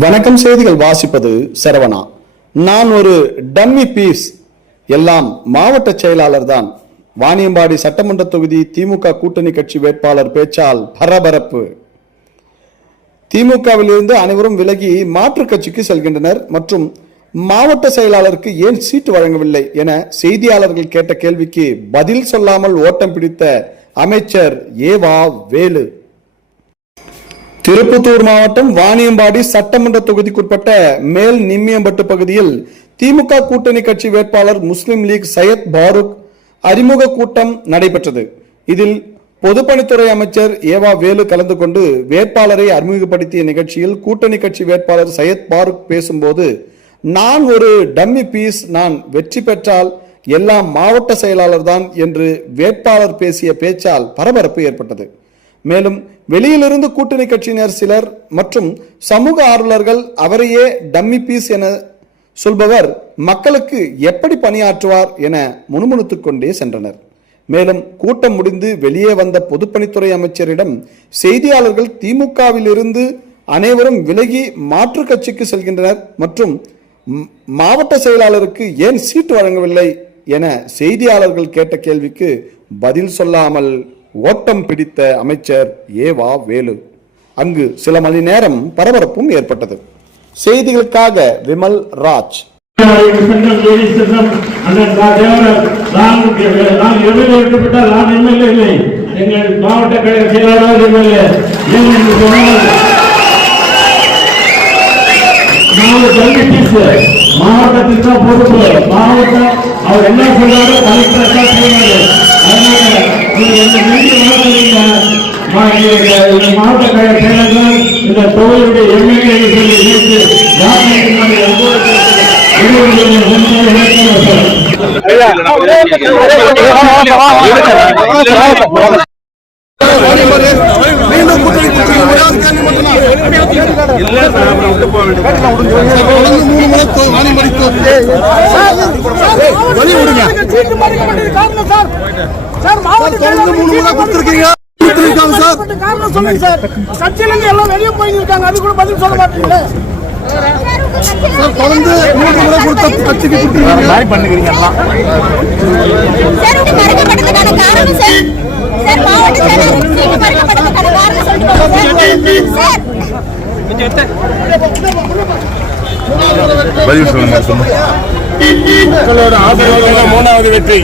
வணக்கம். செய்திகள் வாசிப்பது சரவணா. நான் ஒரு டம்மி பீஸ். எல்லாம் மாவட்ட செயலாளர் தான். வாணியம்பாடி சட்டமன்ற தொகுதி திமுக கூட்டணி கட்சி வேட்பாளர் பேச்சால் பரபரப்பு. திமுகவில் இருந்து அனைவரும் விலகி மாற்றுக் கட்சிக்கு செல்கின்றனர் மற்றும் மாவட்ட செயலாளருக்கு ஏன் சீட்டு வழங்கவில்லை என செய்தியாளர்கள் கேட்ட கேள்விக்கு பதில் சொல்லாமல் ஓட்டம் பிடித்த அமைச்சர் ஏவா வேலு. திருப்பத்தூர் மாவட்டம் வாணியம்பாடி சட்டமன்ற தொகுதிக்குட்பட்ட மேல் நிம்மியம்பட்டு பகுதியில் திமுக கூட்டணி கட்சி வேட்பாளர் முஸ்லிம் லீக் சையத் பாருக் அறிமுக கூட்டம் நடைபெற்றது. இதில் பொதுப்பணித்துறை அமைச்சர் ஏவா வேலு கலந்து கொண்டு வேட்பாளரை அறிமுகப்படுத்திய நிகழ்ச்சியில் கூட்டணி கட்சி வேட்பாளர் சையத் பாருக் பேசும்போது, நான் ஒரு டம்மி பீஸ், நான் வெற்றி பெற்றால் எல்லாம் மாவட்ட செயலாளர் தான் என்று வேட்பாளர் பேசிய பேச்சால் பரபரப்பு ஏற்பட்டது. மேலும் வெளியிலிருந்து கூட்டணி கட்சியினர் சிலர் மற்றும் சமூக ஆர்வலர்கள் அவரையே டம்மி பீஸ் என சொல்பவர் மக்களுக்கு எப்படி பணியாற்றுவார் என முணுமுணுத்துக் கொண்டே சென்றனர். மேலும் கூட்டம் முடிந்து வெளியே வந்த பொதுப்பணித்துறை அமைச்சரிடம் செய்தியாளர்கள் திமுகவில் இருந்து அனைவரும் விலகி மாற்றுக் கட்சிக்கு செல்கின்றனர் மற்றும் மாவட்ட செயலாளருக்கு ஏன் சீட்டு வழங்கவில்லை என செய்தியாளர்கள் கேட்ட கேள்விக்கு பதில் சொல்லாமல் ஓட்டம் பிடித்த அமைச்சர் ஏவா வேலு. அங்கு சில மணி நேரம் பரபரப்பும் ஏற்பட்டது. செய்திகளுக்காக விமல் ராஜ். மாவட்டத்திற்கு பொறுப்பு மாவட்டம் அவர் என்ன சொல்றாரு கலெக்டர் மாவட்ட செயலாளர்கள் இந்த தொகுதியுடைய எம்எல்ஏ கட்சியிலிருந்து எல்லாம் வெளியே போயிருக்காங்க. அது கூட பதில் சொல்ல மாட்டீங்களே. தொடர்ந்து 3 முறை கொடுத்த கட்சிக்கு பண்ணுகிறீங்க. பதில் சொல்லுங்க. மக்களோட ஆதரவு 3வது வெற்றி.